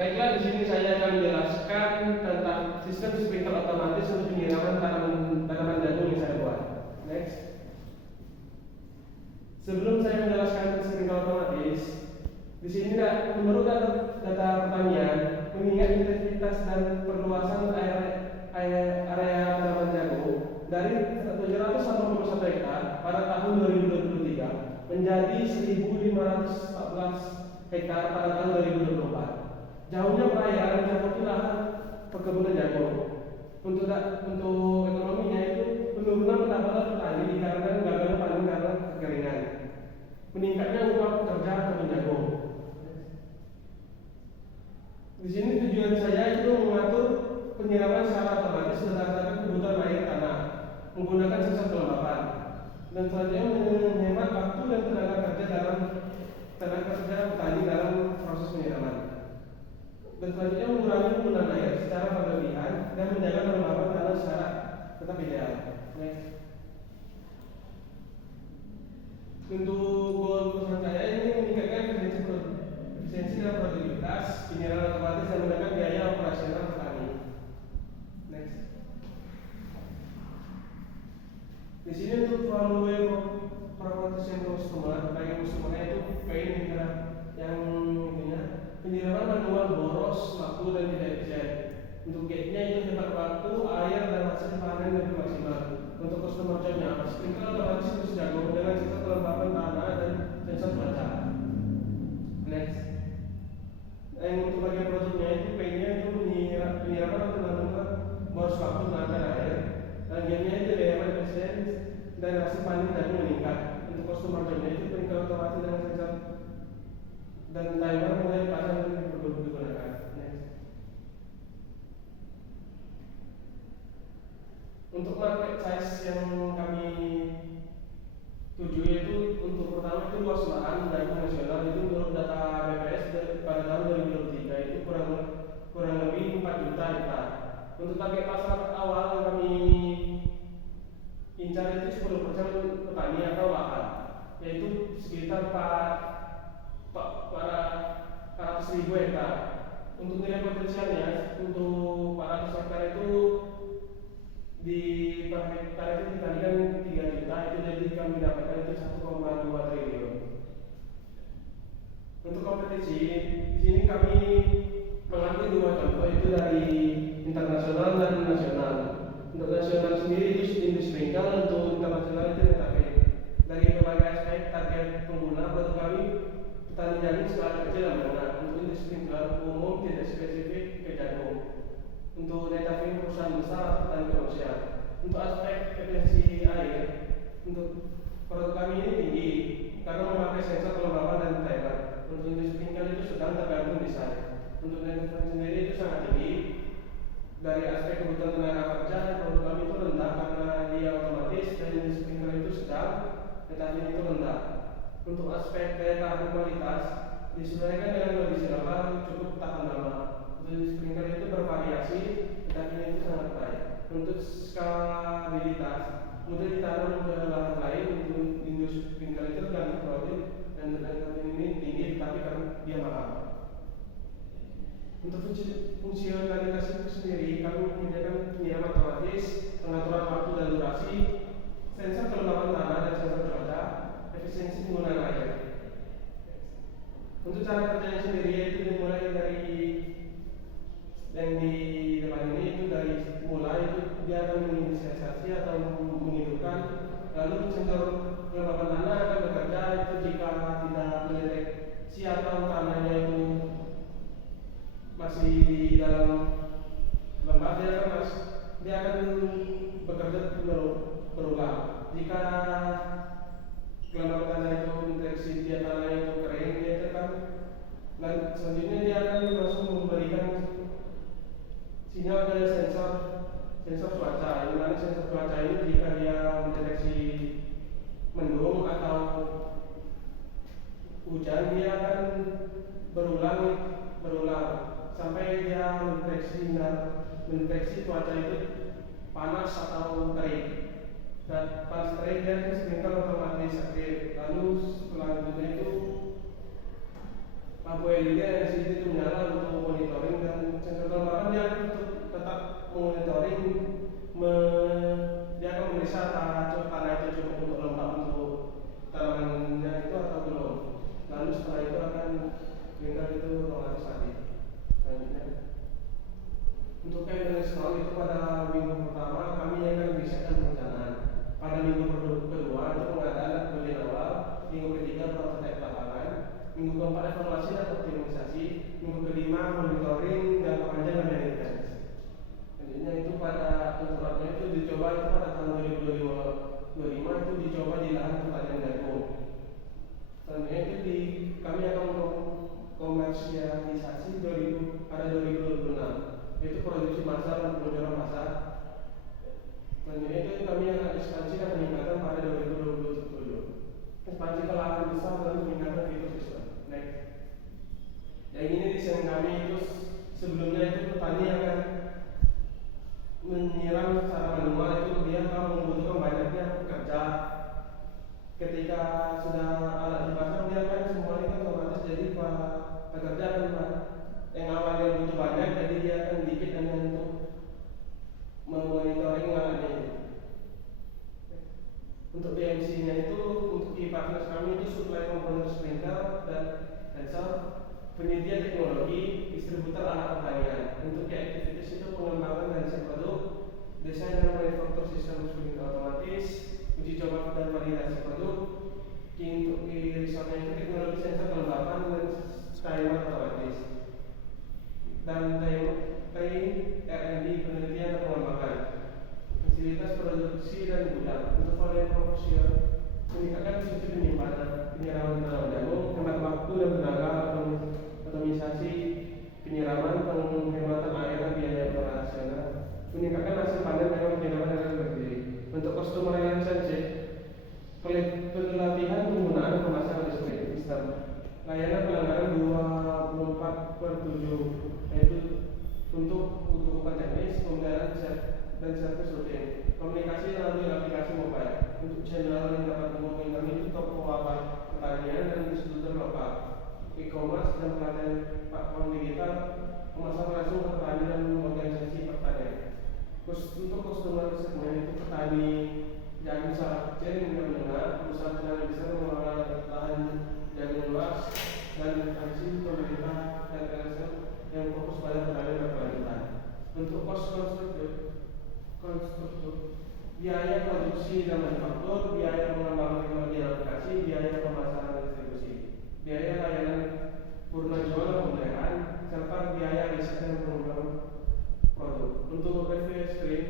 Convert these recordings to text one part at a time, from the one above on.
Baiklah, di sini saya akan menjelaskan tentang sistem sprinkler otomatis untuk penyiraman tanaman jagung yang saya buat. Next. Sebelum saya menjelaskan sprinkler otomatis, di sini menurut data pertanian, mengingat intensitas dan perluasan area tanaman jagung dari 781 hektar pada tahun 2023 menjadi 1.514 hektar pada tahun 2024. Jauhnya perairan mencakupi lahan perkebunan jagung. Untuk ekonominya itu penurunan pendapatan petani dikarenakan gagalnya panen karena kekeringan. Meningkatnya upah pekerja kebun jagung. Di sini tujuan saya itu mengatur penyiraman secara otomatis berdasarkan kebutuhan air tanah menggunakan sensor kelembapan, dan selanjutnya menghemat waktu dan tenaga kerja petani dalam proses penyiraman. Dan selanjutnya mengurangi penggunaan air secara berlebihan dan menjaga kelembapan tanah secara tetap ideal. Next. Untuk goal perusahaan saya ini meningkatkan efisiensi dan produktivitas penyiraman otomatis dan menekan biaya operasional petani. Next. Di sini untuk value proposition customer, bagi customernya itu pain yang intinya penyiraman manual boros, waktu dan tidak efisien. Untuk gate-nya itu hemat waktu, air dan hasil panen lebih maksimal. Untuk customer job-nya, sprinkler otomatis terus jagung dengan sensor kelembapan tanah dan sensor cuaca. Next. Yang untuk bagian produknya itu pain-nya itu penyiraman manual boros, waktu, tenaga dan air. Dan gate-nya itu hemat efisien dan hasil panen jagung meningkat. Untuk customer job-nya itu sprinkler otomatis dengan sensor dan timer mulai pasang dan digunakan. Next. Untuk market size yang kami tuju itu untuk pertama itu luas lahan jagung nasional itu menurut data BPS pada tahun 2023 itu kurang lebih 4 juta hektar. Untuk target pasar awal yang kami incar itu 10% petani atau lahan, yaitu sekitar 400.000 hektar. Untuk nilai potensialnya untuk 400 hektar itu di per hektar itu dikalikan 3 juta, itu jadi kami dapatkan itu 1,2 triliun. Untuk kompetisi di sini kami mengambil 2 contoh, itu dari internasional dan nasional. Untuk nasional sendiri itu Indusprinkle, untuk internasional itu Netafim. Dari berbagai aspek target pengguna produk kami petani jagung skala kecil dan menengah. Untuk Indusprinkle umum tidak spesifik ke jagung. Untuk Netafim perusahaan besar petani komersial. Untuk aspek efisiensi air, untuk produk kami ini tinggi karena memakai sensor kelembapan dan timer. Untuk Indusprinkle itu sedang tergantung desain. Untuk Netafim sendiri itu sangat tinggi. Dari aspek kebutuhan tenaga kerja, produk kami itu rendah karena dia otomatis, dan Indusprinkle itu sedang, Netafim itu rendah. Untuk aspek daya tahan kualitas disesuaikan dengan kondisi lahan, cukup tahan lama. Untuk Indusprinkle itu bervariasi, Netafim itu sangat baik. Untuk skalabilitas mudah ditanam ke lahan lain. Untuk Indusprinkle itu tergantung produk, dan Netafim ini tinggi tapi karena dia mahal. Untuk fungsionalitas itu sendiri, kami menyediakan penyiraman otomatis, pengaturan waktu dan durasi, sensor kelembapan tanah dan sensor cuaca, efisiensi penggunaan air. Untuk cara kerjanya sendiri itu dimulai dari yang di depan ini, itu dari mulai itu dia akan menginisiasi atau menghidupkan, lalu sensor kelembapan tanah akan bekerja itu jika tidak mendeteksi atau tanahnya itu masih di dalam lembab, dia akan bekerja berulang. Jika kelembapan tanah itu mendeteksi dia tanah itu kering, dia tekan, dan selanjutnya dia akan langsung memberikan sinyal ke sensor cuaca. Yang mana sensor cuaca ini jika dia mendeteksi mendung atau hujan, dia akan berulang sampai dia mendeteksi cuaca itu panas atau kering. Dan pas kering dia sprinkler otomatis aktif. Lalu selanjutnya itu lampu LED LCD itu menyala untuk monitor uji coba di lahan pertanian jagung. Selanjutnya itu kami akan komersialisasi pada 2026, yaitu produksi massal dan peluncuran pasar. Selanjutnya itu kami akan ekspansi dan peningkatan pada 2027. Ekspansi ke lahan besar dan peningkatan fitur sistem. Next. Yang ini desain kami itu sebelumnya itu petani akan menyiram secara manual, itu dia akan membutuhkan banyaknya pekerja. Ketika sudah alat dipasang, dia kan semuanya kan otomatis jadi pekerja kan yang awalnya butuh banyak, jadi dia akan dikit hanya untuk memonitoring alatnya itu. Untuk DMC-nya itu, untuk di partner kami itu supply komponen sprinkler dan sensor, penyedia teknologi, distributor alat pertanian. Untuk activities itu pengembangan dan produk, desain dan manufaktur sistem sprinkler otomatis, uji coba dan validasi produk. Untuk irisannya itu teknologi sensor kelembapan dan timer otomatis, dan R&D penelitian dan pengembangan, fasilitas produksi dan gudang. Untuk volume produksi meningkatkan sistem penyimpanan, penyiraman tanaman jagung, hemat waktu dan tenaga, otomisasi penyiraman, penghematan air dan biaya operasional, meningkatkan hasil panen dengan penyiraman yang berdiri. Untuk customer relationship, pelatihan penggunaan pemasangan listrik sistem, layanan pelanggaran 24/7, yaitu untuk kebutuhan teknis, pemeliharaan dan servis rutin, komunikasi melalui aplikasi mobile. Untuk channel yang dapat menghubungi kami itu toko awal pertanian dan distributor lokal, e-commerce dan pelatihan platform digital, pemasaran langsung ke petani dan organisasi pertanian. Untuk customer segmen itu petani jagung skala kecil hingga menengah, perusahaan skala besar mengelola lahan jagung luas, dan instansi pemerintah dan LSM yang fokus pada pertanian berkelanjutan. Untuk kos konstruktur, biaya produksi dan manufaktur, biaya pengembangan teknologi aplikasi, biaya pemasaran dan distribusi, biaya layanan purna jual dan pemeliharaan, serta biaya riset dan pengembangan produk. Untuk FV Stream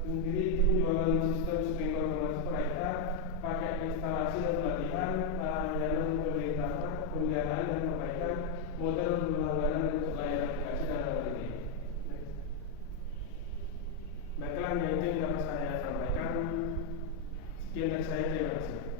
sendiri itu penjualan sistem sprinkler otomatis per hektar, paket instalasi dan pelatihan, layanan pemerintahan, pemeliharaan dan perbaikan, model berlangganan untuk layanan aplikasi dan analitik. Baiklah, itu yang dapat saya sampaikan. Sekian dari saya, terima kasih.